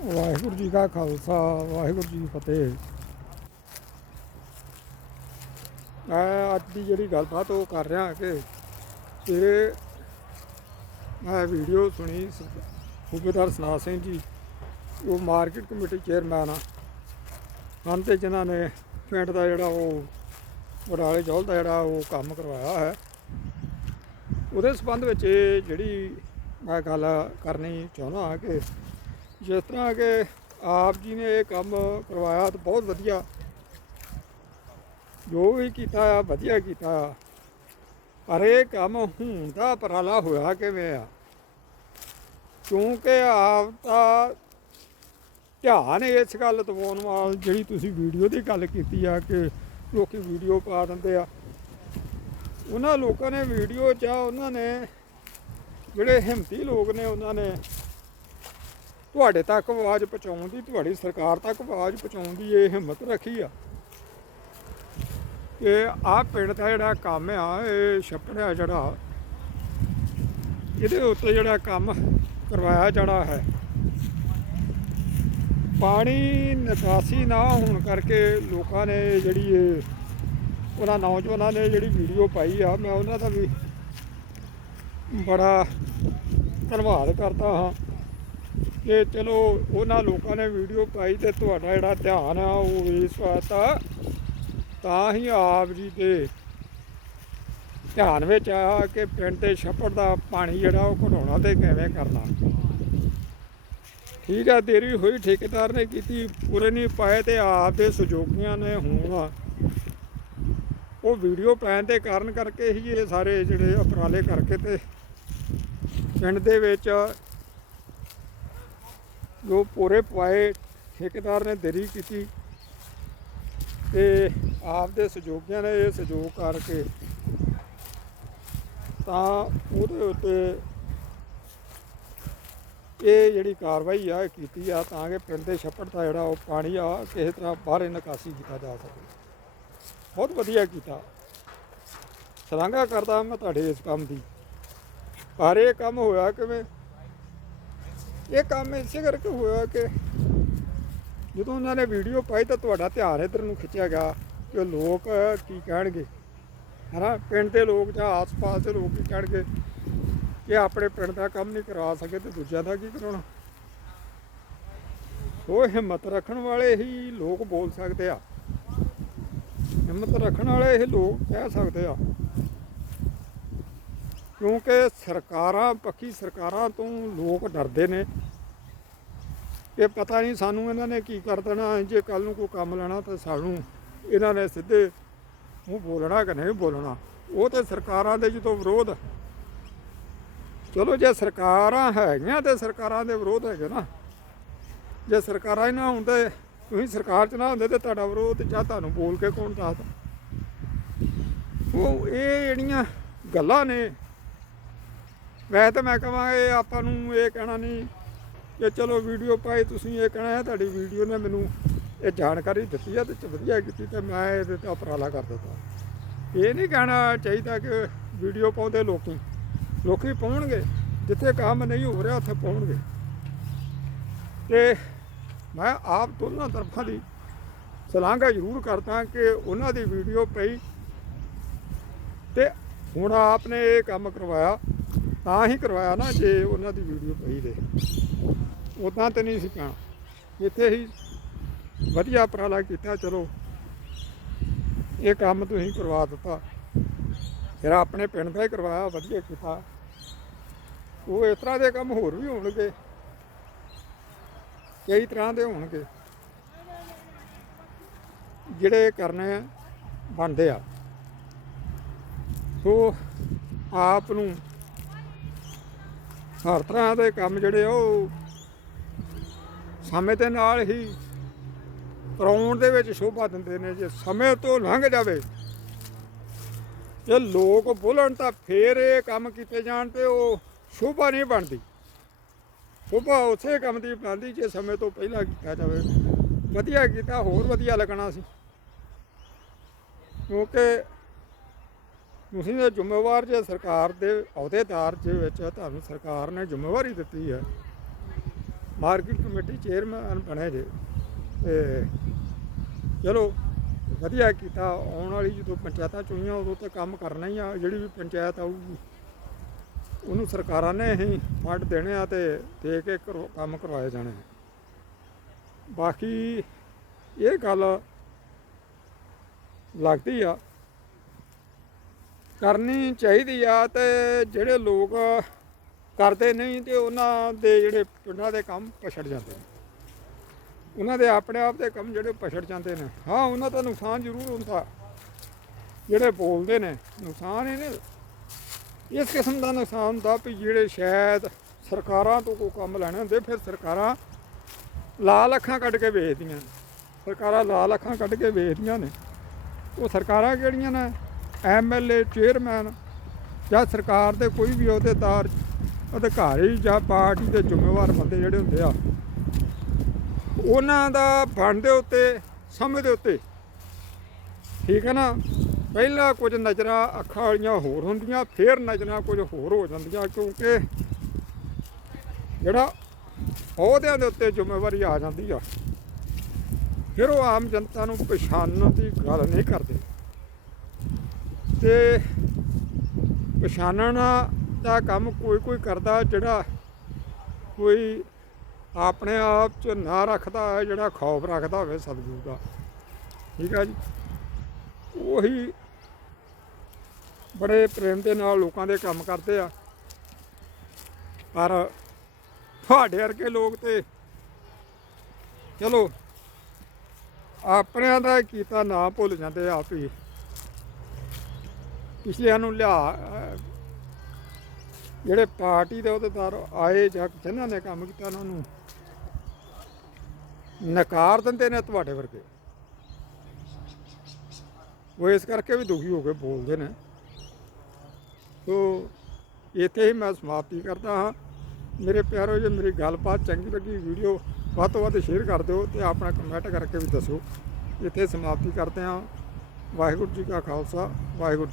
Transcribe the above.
ਵਾਹਿਗੁਰੂ ਜੀ ਕਾ ਖਾਲਸਾ, ਵਾਹਿਗੁਰੂ ਜੀ ਫਤਿਹ। ਮੈਂ ਅੱਜ ਦੀ ਜਿਹੜੀ ਗੱਲਬਾਤ ਉਹ ਕਰ ਰਿਹਾ ਕਿ ਸਵੇਰੇ ਮੈਂ ਵੀਡੀਓ ਸੁਣੀ ਸੂਬੇਦਾਰ ਸਨਾ ਸਿੰਘ ਜੀ, ਉਹ ਮਾਰਕੀਟ ਕਮੇਟੀ ਚੇਅਰਮੈਨ ਆ। ਹਨ ਤੇ ਜਿਨ੍ਹਾਂ ਨੇ ਪਿੰਡ ਦਾ ਜਿਹੜਾ ਉਹ ਬਰਾਲੇ ਜੌਲ ਦਾ ਜਿਹੜਾ ਉਹ ਕੰਮ ਕਰਵਾਇਆ ਹੈ। ਉਹਦੇ ਸੰਬੰਧ ਵਿੱਚ ਇਹ ਜਿਹੜੀ ਮੈਂ ਗੱਲ ਕਰਨੀ ਚਾਹੁੰਦਾ ਹਾਂ ਕਿ ਜਿਸ ਤਰ੍ਹਾਂ ਕਿ ਆਪ ਜੀ ਨੇ ਇਹ ਕੰਮ ਕਰਵਾਇਆ ਤਾਂ ਬਹੁਤ ਵਧੀਆ। ਜੋ ਵੀ ਕੀਤਾ ਆ, ਵਧੀਆ ਕੀਤਾ ਆ। ਪਰ ਇਹ ਕੰਮ ਹੁਣ ਦਾ ਉਪਰਾਲਾ ਹੋਇਆ ਕਿਵੇਂ ਆ? ਕਿਉਂਕਿ ਆਪ ਦਾ ਧਿਆਨ ਇਸ ਗੱਲ ਦਿਵਾਉਣ ਵਾਲ ਜਿਹੜੀ ਤੁਸੀਂ ਵੀਡੀਓ ਦੀ ਗੱਲ ਕੀਤੀ ਆ ਕਿ ਲੋਕੀ ਵੀਡੀਓ ਪਾ ਦਿੰਦੇ ਆ। ਉਹਨਾਂ ਲੋਕਾਂ ਨੇ ਵੀਡੀਓ 'ਚ ਉਹਨਾਂ ਨੇ ਜਿਹੜੇ ਹਿੰਮਤੀ ਲੋਕ ਨੇ ਉਹਨਾਂ ਨੇ ਤੁਹਾਡੇ ਤੱਕ ਆਵਾਜ਼ ਪਹੁੰਚਾਉਣ ਦੀ ਤੁਹਾਡੀ ਸਰਕਾਰ ਤੱਕ ਆਵਾਜ਼ ਪਹੁੰਚਾਉਣ ਦੀ ਇਹ ਹਿੰਮਤ ਰੱਖੀ ਆ। ਕਿ ਆਹ ਪਿੰਡ ਦਾ ਜਿਹੜਾ ਕੰਮ ਆ, ਇਹ ਛੱਪੜਿਆ ਜਿਹੜਾ, ਇਹਦੇ ਉੱਤੇ ਜਿਹੜਾ ਕੰਮ ਕਰਵਾਇਆ ਜਾਣਾ ਹੈ। ਪਾਣੀ ਨਿਕਾਸੀ ਨਾ ਹੋਣ ਕਰਕੇ ਲੋਕਾਂ ਨੇ ਜਿਹੜੀ ਇਹ, ਉਹਨਾਂ ਨੌਜਵਾਨਾਂ ਨੇ ਜਿਹੜੀ ਵੀਡੀਓ ਪਾਈ ਆ, ਮੈਂ ਉਹਨਾਂ ਦਾ ਵੀ ਬੜਾ ਧੰਨਵਾਦ ਕਰਦਾ ਹਾਂ। ਕਿ ਚਲੋ ਉਹਨਾਂ ਲੋਕਾਂ ਨੇ ਵੀਡੀਓ ਪਾਈ ਤੇ ਤੁਹਾਡਾ ਜਿਹੜਾ ਧਿਆਨ ਆ ਉਹ ਇਸ ਵਾਸਤਾ ਤਾਂ ਹੀ ਆਪ ਜੀ ਦੇ ਧਿਆਨ ਵਿੱਚ ਆਇਆ ਕਿ ਪਿੰਡ 'ਤੇ ਛੱਪੜ ਦਾ ਪਾਣੀ ਜਿਹੜਾ ਉਹ ਘਟਾਉਣਾ ਤੇ ਕਿਵੇਂ ਕਰਨਾ। ਠੀਕ ਆ, ਦੇਰੀ ਹੋਈ, ਠੇਕੇਦਾਰ ਨੇ ਕੀਤੀ, ਪੂਰੇ ਨਹੀਂ ਪਾਏ ਤੇ ਆਪ ਦੇ ਸਹਿਯੋਗੀਆਂ ਨੇ ਹੁਣ ਉਹ ਵੀਡੀਓ ਪੈਣ ਦੇ ਕਾਰਨ ਕਰਕੇ ਹੀ ਇਹ ਸਾਰੇ ਜਿਹੜੇ ਉਪਰਾਲੇ ਕਰਕੇ ਤੇ ਪਿੰਡ ਦੇ ਵਿੱਚ ਜੋ ਪੂਰੇ ਪਾਏ ਠੇਕੇਦਾਰ ਨੇ ਦੇਰੀ ਕੀਤੀ ਤੇ ਆਪ ਦੇ ਸਹਿਯੋਗੀਆਂ ਨੇ ਇਹ ਸਹਿਯੋਗ ਕਰਕੇ ਤਾਂ ਉਹਦੇ ਉੱਤੇ ਇਹ ਜਿਹੜੀ ਕਾਰਵਾਈ ਆ, ਇਹ ਕੀਤੀ ਆ ਤਾਂ ਕਿ ਪਿੰਡ ਦੇ ਛੱਪੜ ਦਾ ਜਿਹੜਾ ਉਹ ਪਾਣੀ ਆ, ਕਿਸੇ ਤਰ੍ਹਾਂ ਬਾਹਰ ਨਿਕਾਸੀ ਕੀਤਾ ਜਾ ਸਕੇ। ਬਹੁਤ ਵਧੀਆ ਕੀਤਾ। ਸ਼ਲਾਘਾ ਕਰਦਾ ਮੈਂ ਤੁਹਾਡੇ ਇਸ ਕੰਮ ਦੀ। ਪਰ ਇਹ ਕੰਮ ਹੋਇਆ ਕਿਵੇਂ? ਇਹ ਕੰਮ ਇਸੇ ਕਰਕੇ ਹੋਇਆ ਕਿ ਜਦੋਂ ਉਹਨਾਂ ਨੇ ਵੀਡੀਓ ਪਾਈ ਤਾਂ ਤੁਹਾਡਾ ਧਿਆਨ ਇਧਰ ਨੂੰ ਖਿੱਚਿਆ ਗਿਆ ਕਿ ਲੋਕ ਕੀ ਕਹਿਣਗੇ। ਹਨਾ, ਪਿੰਡ ਦੇ ਲੋਕ ਜਾਂ ਆਸ-ਪਾਸ ਦੇ ਲੋਕ ਕੀ ਕਹਿਣਗੇ ਕਿ ਆਪਣੇ ਪਿੰਡ ਦਾ ਕੰਮ ਨਹੀਂ ਕਰਾ ਸਕੇ ਤੇ ਦੂਜਿਆਂ ਦਾ ਕੀ ਕਰਾਉਣਾ। ਉਹ ਹਿੰਮਤ ਰੱਖਣ ਵਾਲੇ ਹੀ ਲੋਕ ਬੋਲ ਸਕਦੇ ਆ। ਹਿੰਮਤ ਰੱਖਣ ਵਾਲੇ ਇਹ ਲੋਕ ਕਹਿ ਸਕਦੇ ਆ। ਕਿਉਂਕਿ ਸਰਕਾਰਾਂ ਪੱਕੀ ਸਰਕਾਰਾਂ ਤੋਂ ਲੋਕ ਡਰਦੇ ਨੇ। ਇਹ ਪਤਾ ਨਹੀਂ ਸਾਨੂੰ ਇਹਨਾਂ ਨੇ ਕੀ ਕਰ ਦੇਣਾ ਜੇ ਕੱਲ ਨੂੰ ਕੋਈ ਕੰਮ ਲੈਣਾ ਤਾਂ ਸਾਨੂੰ ਇਹਨਾਂ ਨੇ ਸਿੱਧੇ ਮੂੰਹ ਬੋਲਣਾ ਕਿ ਨਹੀਂ ਬੋਲਣਾ। ਉਹ ਤੇ ਸਰਕਾਰਾਂ ਦੇ ਜਦੋਂ ਵਿਰੋਧ, ਚਲੋ ਜੇ ਸਰਕਾਰਾਂ ਹੈਗੀਆਂ ਤੇ ਸਰਕਾਰਾਂ ਦੇ ਵਿਰੋਧ ਹੈਗੇ ਨਾ। ਜੇ ਸਰਕਾਰਾਂ ਹੀ ਨਾ ਹੁੰਦੇ ਤੁਸੀਂ ਸਰਕਾਰ ਚ ਨਾ ਹੁੰਦੇ ਤੇ ਤੁਹਾਡਾ ਵਿਰੋਧ ਜਾਂ ਤੁਹਾਨੂੰ ਬੋਲ ਕੇ ਕੌਣ ਦੱਸਦਾ? ਉਹ ਇਹ ਜਿਹੜੀਆਂ ਗੱਲਾਂ ਨੇ ਵੈਸੇ ਤਾਂ ਮੈਂ ਕਹਾਂ ਇਹ ਆਪਾਂ ਨੂੰ ਇਹ ਕਹਿਣਾ ਨਹੀਂ ਕਿ ਚਲੋ ਵੀਡੀਓ ਪਾਈ, ਤੁਸੀਂ ਇਹ ਕਹਿਣਾ ਹੈ, ਤੁਹਾਡੀ ਵੀਡੀਓ ਨੇ ਮੈਨੂੰ ਇਹ ਜਾਣਕਾਰੀ ਦਿੱਤੀ ਹੈ ਤੇ ਵਧੀਆ ਕੀਤੀ ਤੇ ਮੈਂ ਇਹਦੇ ਤੇ ਉਪਰਾਲਾ ਕਰ ਦਿੱਤਾ। ਇਹ ਨਹੀਂ ਕਹਿਣਾ ਚਾਹੀਦਾ ਕਿ ਵੀਡੀਓ ਪਾਉਂਦੇ ਲੋਕੀ। ਲੋਕੀ ਪਾਉਣਗੇ, ਜਿੱਥੇ ਕੰਮ ਨਹੀਂ ਹੋ ਰਿਹਾ, ਉੱਥੇ ਪਾਉਣਗੇ। ਤੇ ਮੈਂ ਆਪ ਦੋਨਾਂ ਤਰਫਾਂ ਦੀ ਸ਼ਲਾਘਾ ਜ਼ਰੂਰ ਕਰਦਾ ਕਿ ਉਹਨਾਂ ਦੀ ਵੀਡੀਓ ਪਈ ਤੇ ਹੁਣ ਆਪ ਨੇ ਇਹ ਕੰਮ ਕਰਵਾਇਆ। ਤਾਂ ਹੀ ਕਰਵਾਇਆ ਨਾ ਜੇ ਉਹਨਾਂ ਦੀ ਵੀਡੀਓ ਪਈ ਦੇ ਉਦਾਂ ਤੇ ਨਹੀਂ ਸੀ ਪੈਣਾ ਇੱਥੇ ਹੀ ਵਧੀਆ ਉਪਰਾਲਾ ਕੀਤਾ, ਚਲੋ। ਇਹ ਕੰਮ ਤੁਸੀਂ ਕਰਵਾ ਦਿੱਤਾ। ਫਿਰ ਆਪਣੇ ਪਿੰਡ ਦਾ ਹੀ ਕਰਵਾਇਆ, ਵਧੀਆ ਕੀਤਾ। ਉਹ ਇਸ ਤਰ੍ਹਾਂ ਦੇ ਕੰਮ ਹੋਰ ਵੀ ਹੋਣਗੇ। ਕਈ ਤਰ੍ਹਾਂ ਦੇ ਹੋਣਗੇ। ਜਿਹੜੇ ਕਰਨੇ ਬਣਦੇ ਆ। ਸੋ ਆਪ ਨੂੰ ਹਰ ਤਰ੍ਹਾਂ ਦੇ ਕੰਮ ਜਿਹੜੇ ਆ ਉਹ ਸਮੇਂ ਦੇ ਨਾਲ ਹੀ ਕਰਾਉਣ ਦੇ ਵਿੱਚ ਸ਼ੋਭਾ ਦਿੰਦੇ ਨੇ। ਜੇ ਸਮੇਂ ਤੋਂ ਲੰਘ ਜਾਵੇ, ਜੇ ਲੋਕ ਬੋਲਣ ਤਾਂ ਫੇਰ ਇਹ ਕੰਮ ਕੀਤੇ ਜਾਣ ਤੇ ਉਹ ਸ਼ੋਭਾ ਨਹੀਂ ਬਣਦੀ। ਸ਼ੋਭਾ ਉਸੇ ਕੰਮ ਦੀ ਬਣਦੀ ਜੇ ਸਮੇਂ ਤੋਂ ਪਹਿਲਾਂ ਕੀਤਾ ਜਾਵੇ। ਵਧੀਆ ਕੀਤਾ, ਹੋਰ ਵਧੀਆ ਲੱਗਣਾ ਸੀ। ਕਿਉਂਕਿ ਤੁਸੀਂ ਤਾਂ ਜ਼ਿੰਮੇਵਾਰ ਜੇ ਸਰਕਾਰ ਦੇ ਅਹੁਦੇਦਾਰ ਦੇ ਵਿੱਚ ਤੁਹਾਨੂੰ ਸਰਕਾਰ ਨੇ ਜ਼ਿੰਮੇਵਾਰੀ ਦਿੱਤੀ ਹੈ। ਮਾਰਕੀਟ ਕਮੇਟੀ ਚੇਅਰਮੈਨ ਬਣੇ ਜੇ। ਤੇ ਚਲੋ, ਵਧੀਆ ਕੀਤਾ। ਆਉਣ ਵਾਲੀ ਜਦੋਂ ਪੰਚਾਇਤਾਂ ਚੁਣੀਆਂ, ਉਦੋਂ ਤਾਂ ਕੰਮ ਕਰਨਾ ਹੀ ਆ। ਜਿਹੜੀ ਵੀ ਪੰਚਾਇਤ ਆਊਗੀ, ਉਹਨੂੰ ਸਰਕਾਰਾਂ ਨੇ ਹੀ ਫੰਡ ਦੇਣੇ ਆ ਤੇ ਦੇ ਕੇ ਕਰੋ- ਕੰਮ ਕਰਵਾਏ ਜਾਣੇ ਬਾਕੀ ਇਹ ਗੱਲ ਲੱਗਦੀ ਆ ਕਰਨੀ ਚਾਹੀਦੀ ਆ ਤੇ ਜਿਹੜੇ ਲੋਕ ਕਰਦੇ ਨਹੀਂ ਤੇ ਉਹਨਾਂ ਦੇ ਜਿਹੜੇ ਪਿੰਡਾਂ ਦੇ ਕੰਮ ਪਛੜ ਜਾਂਦੇ ਨੇ। ਉਹਨਾਂ ਦੇ ਆਪਣੇ ਆਪ ਦੇ ਕੰਮ ਜਿਹੜੇ ਪਛੜ ਜਾਂਦੇ ਨੇ। ਹਾਂ, ਉਹਨਾਂ ਦਾ ਨੁਕਸਾਨ ਜ਼ਰੂਰ ਹੁੰਦਾ। ਜਿਹੜੇ ਬੋਲਦੇ ਨੇ, ਨੁਕਸਾਨ ਇਹਨੇ ਇਸ ਕਿਸਮ ਦਾ ਨੁਕਸਾਨ ਹੁੰਦਾ ਵੀ ਜਿਹੜੇ ਸ਼ਾਇਦ ਸਰਕਾਰਾਂ ਤੋਂ ਕੋਈ ਕੰਮ ਲੈਣੇ ਹੁੰਦੇ, ਫਿਰ ਸਰਕਾਰਾਂ ਲਾਲ ਅੱਖਾਂ ਕੱਢ ਕੇ ਵੇਚਦੀਆਂ ਨੇ। ਸਰਕਾਰਾਂ ਲਾਲ ਅੱਖਾਂ ਕੱਢ ਕੇ ਵੇਚਦੀਆਂ ਨੇ। ਉਹ ਸਰਕਾਰਾਂ ਕਿਹੜੀਆਂ ਨੇ? ਐਮਐਲਏ ਚੇਅਰਮੈਨ ਜਾਂ ਸਰਕਾਰ ਦੇ ਕੋਈ ਵੀ ਅਹੁਦੇਦਾਰ ਅਧਿਕਾਰੀ ਜਾਂ ਪਾਰਟੀ ਦੇ ਜ਼ਿੰਮੇਵਾਰ ਬੰਦੇ ਜਿਹੜੇ ਹੁੰਦੇ ਆ, ਉਹਨਾਂ ਦਾ ਫੰਡ ਦੇ ਉੱਤੇ, ਸਮੇਂ ਦੇ ਉੱਤੇ, ਠੀਕ ਹੈ ਨਾ? ਪਹਿਲਾਂ ਕੁਝ ਨਜ਼ਰਾਂ ਅੱਖਾਂ ਵਾਲੀਆਂ ਹੋਰ ਹੁੰਦੀਆਂ, ਫਿਰ ਨਜ਼ਰਾਂ ਕੁਝ ਹੋਰ ਹੋ ਜਾਂਦੀਆਂ ਕਿਉਂਕਿ ਜਿਹੜਾ ਅਹੁਦਿਆਂ ਦੇ ਉੱਤੇ ਜ਼ਿੰਮੇਵਾਰੀ ਆ ਜਾਂਦੀ ਆ। ਫਿਰ ਉਹ ਆਮ ਜਨਤਾ ਨੂੰ ਪਛਾਣਨ ਦੀ ਗੱਲ ਨਹੀਂ ਕਰਦੇ। ਤੇ ਪਛਾਣਨ ਦਾ ਕੰਮ ਕੋਈ ਕੋਈ ਕਰਦਾ ਜਿਹੜਾ ਕੋਈ ਆਪਣੇ ਆਪ ਚ ਨਾ ਰੱਖਦਾ ਹੈ ਜਿਹੜਾ ਖੌਫ ਰੱਖਦਾ ਹੋਵੇ ਸਤਿਗੁਰੂ ਦਾ। ਠੀਕ ਹੈ ਜੀ? ਉਹੀ ਬੜੇ ਪ੍ਰੇਮ ਦੇ ਨਾਲ ਲੋਕਾਂ ਦੇ ਕੰਮ ਕਰਦੇ ਆ। ਪਰ ਤੁਹਾਡੇ ਵਰਗੇ ਲੋਕ ਤੇ ਚਲੋ, ਆਪਣਿਆਂ ਦਾ ਕੀਤਾ ਨਾ ਭੁੱਲ ਜਾਂਦੇ ਆਪ ਹੀ। ਪਿਛਲਿਆਂ ਨੂੰ ਲਿਆ ਜਿਹੜੇ ਪਾਰਟੀ ਦੇ ਅਹੁਦੇਦਾਰ ਆਏ ਜਾਂ ਜਿਨ੍ਹਾਂ ਨੇ ਕੰਮ ਕੀਤਾ ਉਹਨਾਂ ਨੂੰ ਨਕਾਰ ਦਿੰਦੇ ਨੇ ਤੁਹਾਡੇ ਵਰਗੇ। ਉਹ ਇਸ ਕਰਕੇ ਵੀ ਦੁਖੀ ਹੋ ਕੇ ਬੋਲਦੇ ਨੇ। ਸੋ ਇੱਥੇ ਹੀ ਮੈਂ ਸਮਾਪਤੀ ਕਰਦਾ ਹਾਂ। ਮੇਰੇ ਪਿਆਰੋ ਜੇ, ਮੇਰੀ ਗੱਲਬਾਤ ਚੰਗੀ ਲੱਗੀ, ਵੀਡੀਓ ਵੱਧ ਤੋਂ ਵੱਧ ਸ਼ੇਅਰ ਕਰ ਦਿਓ ਤੇ ਆਪਣਾ ਕਮੈਂਟ ਕਰਕੇ ਵੀ ਦੱਸੋ। ਇੱਥੇ ਸਮਾਪਤੀ ਕਰਦੇ ਹਾਂ। ਵਾਹਿਗੁਰੂ ਜੀ ਕਾ ਖਾਲਸਾ, ਵਾਹਿਗੁਰੂ